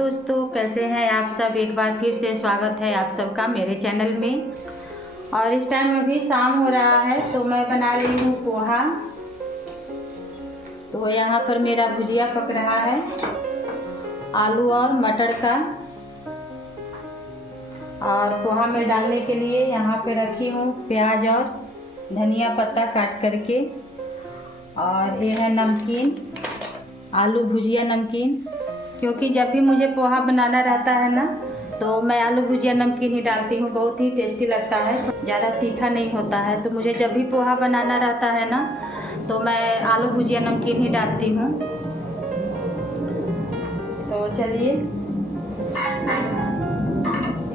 दोस्तों, कैसे हैं आप सब। एक बार फिर से स्वागत है आप सबका मेरे चैनल में। और इस टाइम अभी शाम हो रहा है तो मैं बना रही हूँ पोहा। तो यहाँ पर मेरा भुजिया पक रहा है आलू और मटर का। और पोहा में डालने के लिए यहाँ पे रखी हूँ प्याज और धनिया पत्ता काट करके। और ये है नमकीन, आलू भुजिया नमकीन। क्योंकि जब भी मुझे पोहा बनाना रहता है ना तो मैं आलू भुजिया नमकीन ही डालती हूँ। बहुत ही टेस्टी लगता है, ज़्यादा तीखा नहीं होता है। तो मुझे जब भी पोहा बनाना रहता है ना तो मैं आलू भुजिया नमकीन ही डालती हूँ। तो चलिए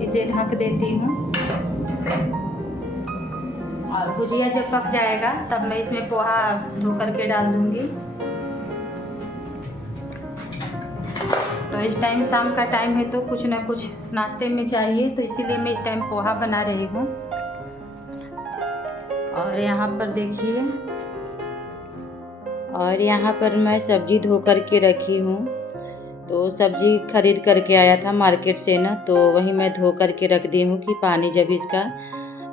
इसे ढक देती हूँ। और भुजिया जब पक जाएगा तब मैं इसमें पोहा धो करके डाल दूँगी। तो इस टाइम शाम का टाइम है तो कुछ ना कुछ नाश्ते में चाहिए, तो इसीलिए मैं इस टाइम पोहा बना रही हूँ। और यहाँ पर देखिए, और यहाँ पर मैं सब्जी धो करके रखी हूँ। तो सब्जी खरीद करके आया था मार्केट से ना, तो वही मैं धो करके रख दी हूँ कि पानी जब इसका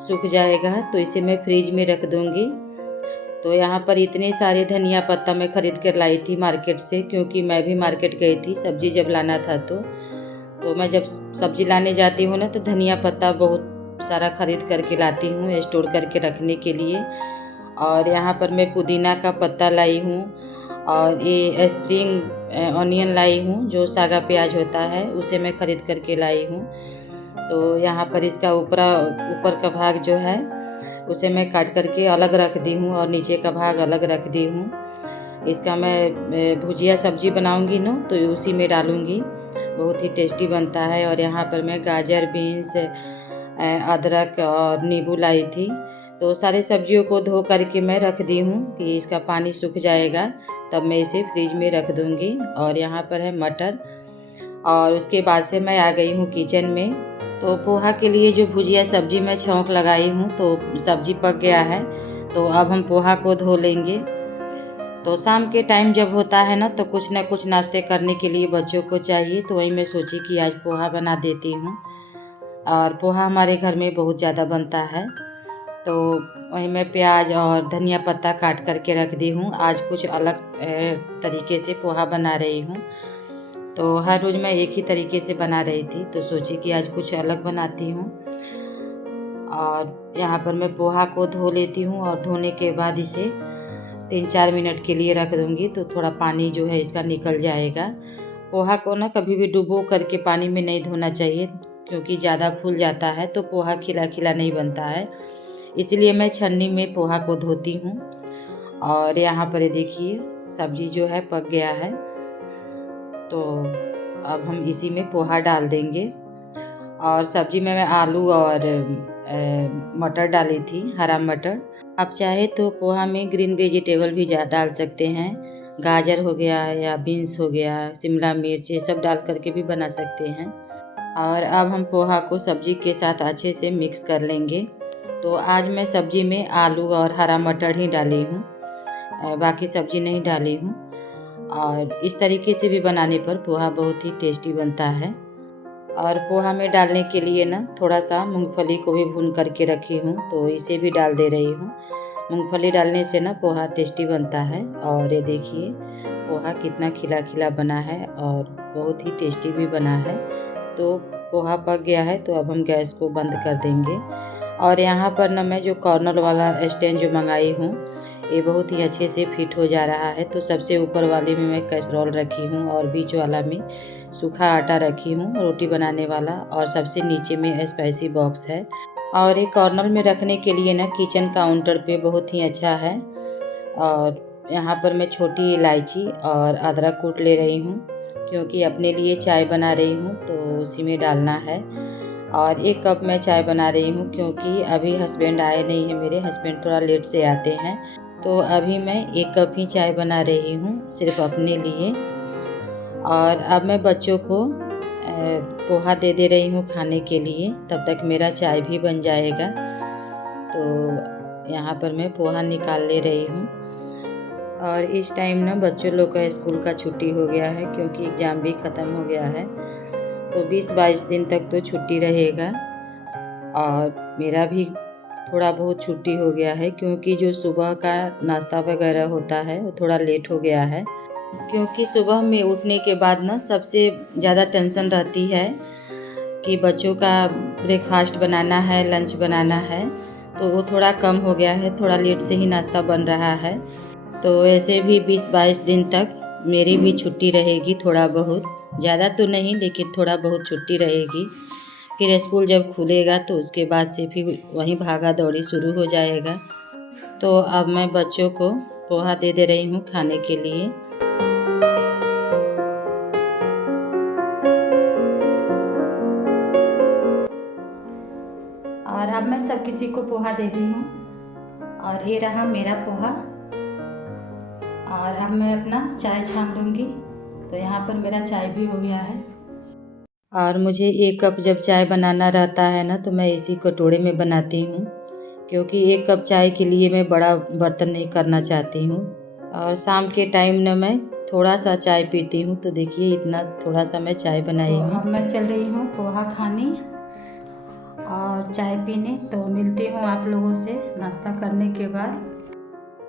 सूख जाएगा तो इसे मैं फ्रिज में रख दूँगी। तो यहाँ पर इतने सारे धनिया पत्ता मैं ख़रीद कर लाई थी मार्केट से, क्योंकि मैं भी मार्केट गई थी सब्ज़ी जब लाना था। तो मैं जब सब्ज़ी लाने जाती हूँ ना तो धनिया पत्ता बहुत सारा ख़रीद करके लाती हूँ स्टोर करके रखने के लिए। और यहाँ पर मैं पुदीना का पत्ता लाई हूँ और ये स्प्रिंग ऑनियन लाई हूँ, जो सागा प्याज होता है उसे मैं ख़रीद करके लाई हूँ। तो यहाँ पर इसका ऊपर का भाग जो है उसे मैं काट करके अलग रख दी हूँ और नीचे का भाग अलग रख दी हूँ। इसका मैं भुजिया सब्जी बनाऊँगी ना तो उसी में डालूँगी, बहुत ही टेस्टी बनता है। और यहाँ पर मैं गाजर, बीन्स, अदरक और नींबू लाई थी। तो सारे सब्जियों को धो करके मैं रख दी हूँ कि इसका पानी सूख जाएगा तब मैं इसे फ्रिज में रख दूँगी। और यहाँ पर है मटर। और उसके बाद से मैं आ गई हूँ किचन में। तो पोहा के लिए जो भुजिया सब्जी में छौंक लगाई हूँ तो सब्जी पक गया है, तो अब हम पोहा को धो लेंगे। तो शाम के टाइम जब होता है ना तो कुछ ना कुछ नाश्ते करने के लिए बच्चों को चाहिए, तो वही मैं सोची कि आज पोहा बना देती हूँ। और पोहा हमारे घर में बहुत ज़्यादा बनता है। तो वही मैं प्याज और धनिया पत्ता काट करके रख दी हूँ। आज कुछ अलग तरीके से पोहा बना रही हूँ। तो हर रोज़ मैं एक ही तरीके से बना रही थी, तो सोची कि आज कुछ अलग बनाती हूँ। और यहाँ पर मैं पोहा को धो लेती हूँ और धोने के बाद इसे 3-4 मिनट के लिए रख दूँगी, तो थोड़ा पानी जो है इसका निकल जाएगा। पोहा को ना कभी भी डुबो करके पानी में नहीं धोना चाहिए, क्योंकि ज़्यादा फूल जाता है तो पोहा खिला खिला नहीं बनता है। इसलिए मैं छन्नी में पोहा को धोती हूँ। और यहाँ पर देखिए सब्जी जो है पक गया है, तो अब हम इसी में पोहा डाल देंगे। और सब्जी में मैं आलू और मटर डाली थी, हरा मटर। आप चाहे तो पोहा में ग्रीन वेजिटेबल भी डाल सकते हैं, गाजर हो गया या बीन्स हो गया, शिमला मिर्च, ये सब डाल करके भी बना सकते हैं। और अब हम पोहा को सब्जी के साथ अच्छे से मिक्स कर लेंगे। तो आज मैं सब्जी में आलू और हरा मटर ही डाली हूँ, बाकी सब्जी नहीं डाली हूँ। और इस तरीके से भी बनाने पर पोहा बहुत ही टेस्टी बनता है। और पोहा में डालने के लिए ना थोड़ा सा मूंगफली को भी भून करके रखी हूँ, तो इसे भी डाल दे रही हूँ। मूंगफली डालने से ना पोहा टेस्टी बनता है। और ये देखिए पोहा कितना खिला खिला बना है और बहुत ही टेस्टी भी बना है। तो पोहा पक गया है, तो अब हम गैस को बंद कर देंगे। और यहाँ पर ना मैं जो कॉर्नर वाला स्टैंड जो मंगाई हूँ ये बहुत ही अच्छे से फिट हो जा रहा है। तो सबसे ऊपर वाले में मैं कैसरोल रखी हूँ और बीच वाला में सूखा आटा रखी हूँ रोटी बनाने वाला, और सबसे नीचे में स्पाइसी बॉक्स है। और एक कॉर्नर में रखने के लिए ना किचन काउंटर पे बहुत ही अच्छा है। और यहाँ पर मैं छोटी इलायची और अदरक कूट ले रही हूँ, क्योंकि अपने लिए चाय बना रही हूँ तो उसी में डालना है। और 1 कप मैं चाय बना रही हूँ, क्योंकि अभी हस्बैंड आए नहीं हैं, मेरे हस्बैंड थोड़ा लेट से आते हैं। तो अभी मैं 1 कप ही चाय बना रही हूँ सिर्फ अपने लिए। और अब मैं बच्चों को पोहा दे रही हूँ खाने के लिए, तब तक मेरा चाय भी बन जाएगा। तो यहाँ पर मैं पोहा निकाल ले रही हूँ। और इस टाइम ना बच्चों लोग का स्कूल का छुट्टी हो गया है क्योंकि एग्ज़ाम भी ख़त्म हो गया है। तो 20-22 दिन तक तो छुट्टी रहेगा और मेरा भी थोड़ा बहुत छुट्टी हो गया है क्योंकि जो सुबह का नाश्ता वगैरह होता है वो थोड़ा लेट हो गया है। क्योंकि सुबह में उठने के बाद ना सबसे ज़्यादा टेंशन रहती है कि बच्चों का ब्रेकफास्ट बनाना है, लंच बनाना है, तो वो थोड़ा कम हो गया है, थोड़ा लेट से ही नाश्ता बन रहा है। तो ऐसे भी 20-22 दिन तक मेरी भी छुट्टी रहेगी थोड़ा बहुत, ज़्यादा तो नहीं लेकिन थोड़ा बहुत छुट्टी रहेगी। फिर स्कूल जब खुलेगा तो उसके बाद से फिर वहीं भागा दौड़ी शुरू हो जाएगा। तो अब मैं बच्चों को पोहा दे रही हूँ खाने के लिए। और अब मैं सब किसी को पोहा दे दी हूँ और ये रहा मेरा पोहा। और अब मैं अपना चाय छान लूँगी। तो यहाँ पर मेरा चाय भी हो गया है। और मुझे 1 कप जब चाय बनाना रहता है ना तो मैं इसी कटोरे में बनाती हूँ क्योंकि 1 कप चाय के लिए मैं बड़ा बर्तन नहीं करना चाहती हूँ। और शाम के टाइम ना मैं थोड़ा सा चाय पीती हूँ, तो देखिए इतना थोड़ा सा मैं चाय बनाई हूँ। अब मैं चल रही हूँ पोहा खाने और चाय पीने। तो मिलती हूँ आप लोगों से नाश्ता करने के बाद।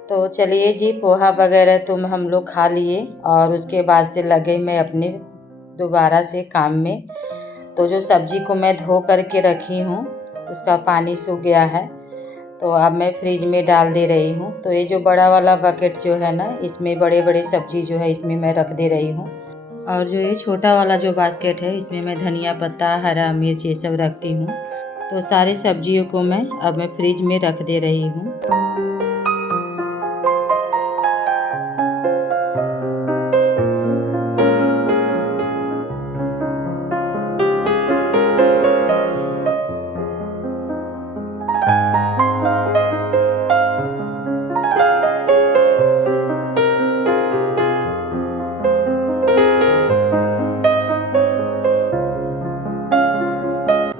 तो चलिए जी, पोहा वगैरह तो हम लोग खा लिए और उसके बाद से लगे मैं अपने दोबारा से काम में। तो जो सब्जी को मैं धो करके रखी हूँ उसका पानी सूख गया है, तो अब मैं फ्रिज में डाल दे रही हूँ। तो ये जो बड़ा वाला बकेट जो है ना, इसमें बड़े बड़े सब्जी जो है इसमें मैं रख दे रही हूँ। और जो ये छोटा वाला जो बास्केट है इसमें मैं धनिया पत्ता, हरा मिर्च ये सब रखती हूँ। तो सारी सब्जियों को मैं फ्रिज में रख दे रही हूँ।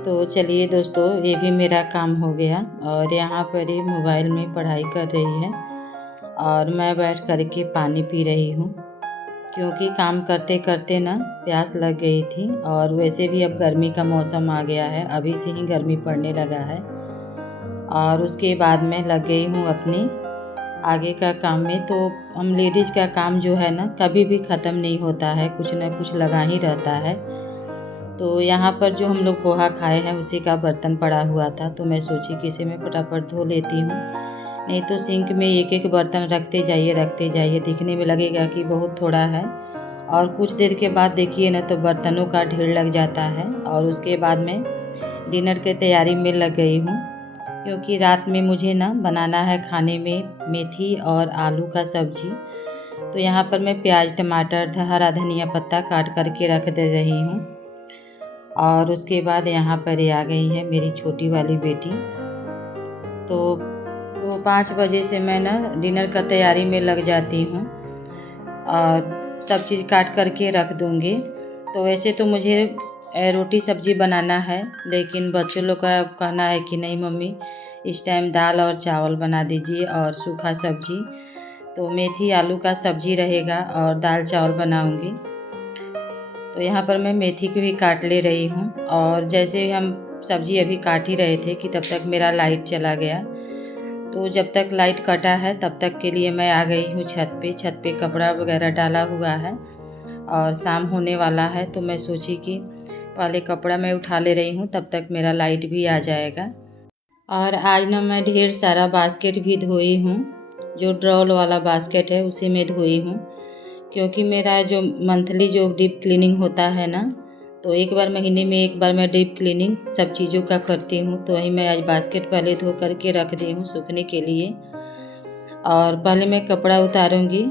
तो चलिए दोस्तों, ये भी मेरा काम हो गया और यहाँ पर ये मोबाइल में पढ़ाई कर रही है और मैं बैठ कर के पानी पी रही हूँ क्योंकि काम करते करते ना प्यास लग गई थी। और वैसे भी अब गर्मी का मौसम आ गया है, अभी से ही गर्मी पड़ने लगा है। और उसके बाद मैं लग गई हूँ अपने आगे का काम में। तो हम लेडीज़ का काम जो है ना कभी भी ख़त्म नहीं होता है, कुछ ना कुछ लगा ही रहता है। तो यहाँ पर जो हम लोग पोहा खाए हैं उसी का बर्तन पड़ा हुआ था, तो मैं सोची कि इसे मैं फटाफट धो लेती हूँ। नहीं तो सिंक में एक एक बर्तन रखते जाइए, दिखने में लगेगा कि बहुत थोड़ा है और कुछ देर के बाद देखिए ना तो बर्तनों का ढेर लग जाता है। और उसके बाद मैं डिनर की तैयारी में लग गई हूँ क्योंकि रात में मुझे ना बनाना है खाने में मेथी और आलू का सब्जी। तो यहाँ पर मैं प्याज, टमाटर, हरा धनिया पत्ता काट करके रख दे रही हूँ। और उसके बाद यहाँ पर ये आ गई है मेरी छोटी वाली बेटी। तो 5 बजे से मैं ना डिनर का तैयारी में लग जाती हूँ और सब चीज़ काट करके रख दूँगी। तो वैसे तो मुझे रोटी सब्ज़ी बनाना है, लेकिन बच्चों लोग का कहना है कि नहीं मम्मी इस टाइम दाल और चावल बना दीजिए और सूखा सब्ज़ी। तो मेथी आलू का सब्ज़ी रहेगा और दाल चावल बनाऊँगी। तो यहाँ पर मैं मेथी को भी काट ले रही हूँ और जैसे हम सब्ज़ी अभी काट ही रहे थे कि तब तक मेरा लाइट चला गया। तो जब तक लाइट कटा है तब तक के लिए मैं आ गई हूँ छत पे। छत पे कपड़ा वगैरह डाला हुआ है और शाम होने वाला है, तो मैं सोची कि पहले कपड़ा मैं उठा ले रही हूँ, तब तक मेरा लाइट भी आ जाएगा। और आज ना मैं ढेर सारा बास्केट भी धोई हूँ, जो ड्रॉल वाला बास्केट है उसी में धोई हूँ क्योंकि मेरा जो मंथली जो डीप क्लीनिंग होता है ना, तो एक बार महीने में एक बार मैं डीप क्लीनिंग सब चीज़ों का करती हूँ। तो वही मैं आज बास्केट पहले धो करके रख दी हूँ सूखने के लिए। और पहले मैं कपड़ा उतारूँगी,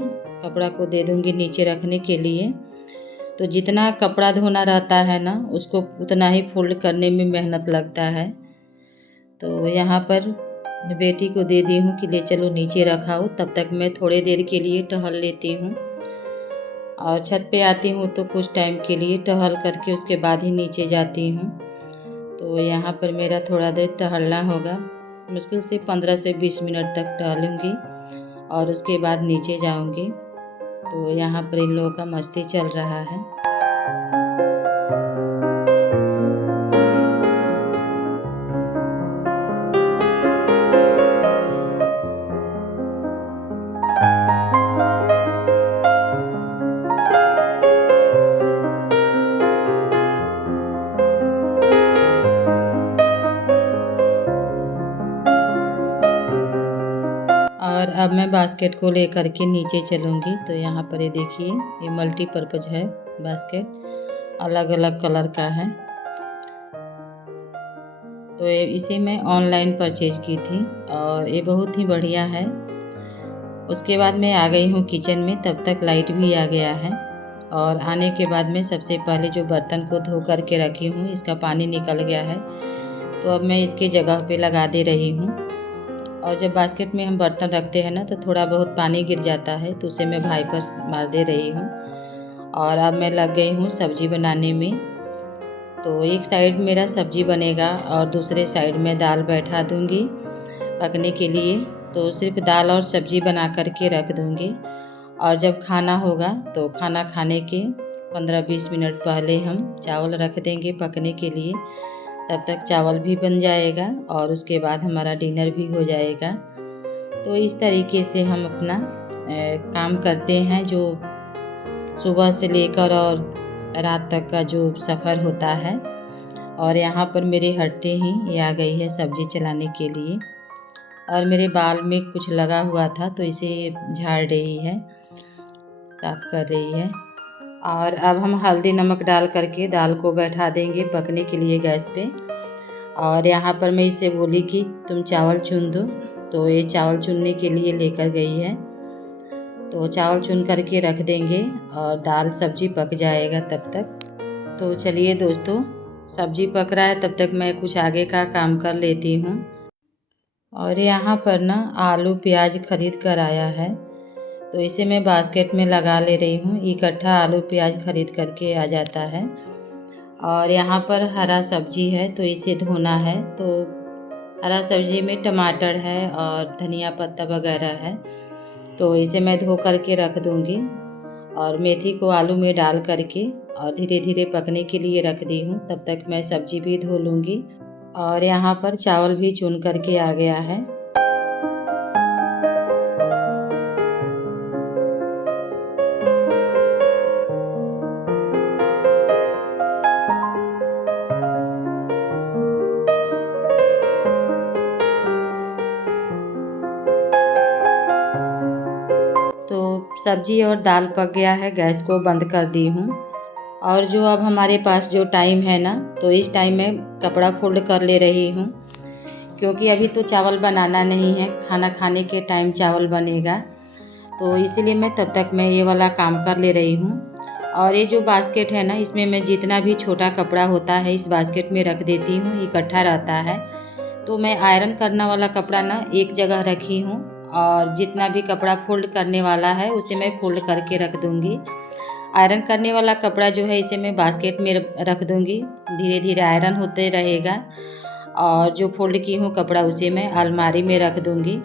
कपड़ा को दे दूँगी नीचे रखने के लिए। तो जितना कपड़ा धोना रहता है ना उसको उतना ही फोल्ड करने में मेहनत लगता है। तो यहाँ पर बेटी को दे दी हूँ कि ले चलो नीचे रखाओ, तब तक मैं थोड़ी देर के लिए टहल लेती हूँ। और छत पे आती हूँ तो कुछ टाइम के लिए टहल करके उसके बाद ही नीचे जाती हूँ। तो यहाँ पर मेरा थोड़ा देर टहलना होगा, मुश्किल से 15 से 20 मिनट तक टहलूँगी। और उसके बाद नीचे जाऊंगी। तो यहाँ पर इन लोगों का मस्ती चल रहा है। और अब मैं बास्केट को लेकर के नीचे चलूँगी। तो यहाँ पर ये देखिए, ये मल्टीपर्पज़ है बास्केट, अलग अलग कलर का है। तो इसे मैं ऑनलाइन परचेज की थी और ये बहुत ही बढ़िया है। उसके बाद मैं आ गई हूँ किचन में, तब तक लाइट भी आ गया है। और आने के बाद में सबसे पहले जो बर्तन को धो कर के रखी हूँ, इसका पानी निकल गया है, तो अब मैं इसकी जगह पे लगा दे रही हूँ। और जब बास्केट में हम बर्तन रखते हैं ना, तो थोड़ा बहुत पानी गिर जाता है, तो उसे मैं भाई पर मार दे रही हूँ। और अब मैं लग गई हूँ सब्जी बनाने में। तो एक साइड मेरा सब्जी बनेगा और दूसरे साइड में दाल बैठा दूँगी पकने के लिए। तो सिर्फ दाल और सब्जी बना कर के रख दूँगी। और जब खाना होगा तो खाना खाने के 15-20 मिनट पहले हम चावल रख देंगे पकने के लिए। तब तक चावल भी बन जाएगा और उसके बाद हमारा डिनर भी हो जाएगा। तो इस तरीके से हम अपना काम करते हैं, जो सुबह से लेकर और रात तक का जो सफ़र होता है। और यहाँ पर मेरे हटते ही ये आ गई है सब्ज़ी चलाने के लिए। और मेरे बाल में कुछ लगा हुआ था, तो इसे झाड़ रही है, साफ़ कर रही है। और अब हम हल्दी नमक डाल करके दाल को बैठा देंगे पकने के लिए गैस पे। और यहाँ पर मैं इसे बोली कि तुम चावल चुन दो, तो ये चावल चुनने के लिए लेकर गई है। तो चावल चुन करके रख देंगे और दाल सब्जी पक जाएगा तब तक। तो चलिए दोस्तों, सब्जी पक रहा है, तब तक मैं कुछ आगे का काम कर लेती हूँ। और यहाँ पर ना आलू प्याज खरीद कर आया है, तो इसे मैं बास्केट में लगा ले रही हूँ। इकट्ठा आलू प्याज खरीद करके आ जाता है। और यहाँ पर हरा सब्जी है, तो इसे धोना है। तो हरा सब्जी में टमाटर है और धनिया पत्ता वगैरह है, तो इसे मैं धो करके रख दूँगी। और मेथी को आलू में डाल करके और धीरे धीरे पकने के लिए रख दी हूँ। तब तक मैं सब्जी भी धो लूँगी। और यहाँ पर चावल भी चुन करके आ गया है। तो सब्जी और दाल पक गया है, गैस को बंद कर दी हूँ। और जो अब हमारे पास जो टाइम है ना, तो इस टाइम में कपड़ा फोल्ड कर ले रही हूँ, क्योंकि अभी तो चावल बनाना नहीं है, खाना खाने के टाइम चावल बनेगा। तो इसीलिए मैं तब तक मैं ये वाला काम कर ले रही हूँ। और ये जो बास्केट है ना, इसमें मैं जितना भी छोटा कपड़ा होता है इस बास्केट में रख देती हूँ, इकट्ठा रहता है। तो मैं आयरन करने वाला कपड़ा ना एक जगह रखी हूँ, और जितना भी कपड़ा फोल्ड करने वाला है उसे मैं फोल्ड करके रख दूँगी। आयरन करने वाला कपड़ा जो है इसे मैं बास्केट में रख दूँगी, धीरे धीरे आयरन होते रहेगा। और जो फोल्ड की हूँ कपड़ा उसे मैं अलमारी में रख दूँगी।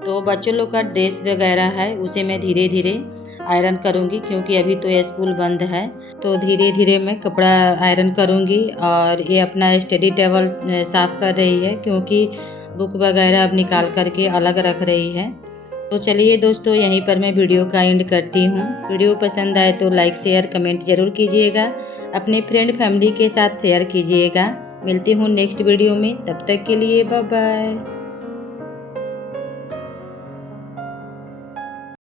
तो बच्चों लोग का ड्रेस वगैरह है उसे मैं धीरे धीरे आयरन करूँगी, क्योंकि अभी तो ये स्कूल बंद है। तो धीरे धीरे मैं कपड़ा आयरन करूँगी। और ये अपना स्टडी टेबल साफ़ कर रही है, क्योंकि बुक वगैरह अब निकाल करके अलग रख रही है। तो चलिए दोस्तों, यहीं पर मैं वीडियो का एंड करती हूँ। वीडियो पसंद आए तो लाइक शेयर कमेंट ज़रूर कीजिएगा, अपने फ्रेंड फैमिली के साथ शेयर कीजिएगा। मिलती हूँ नेक्स्ट वीडियो में, तब तक के लिए बाय बाय।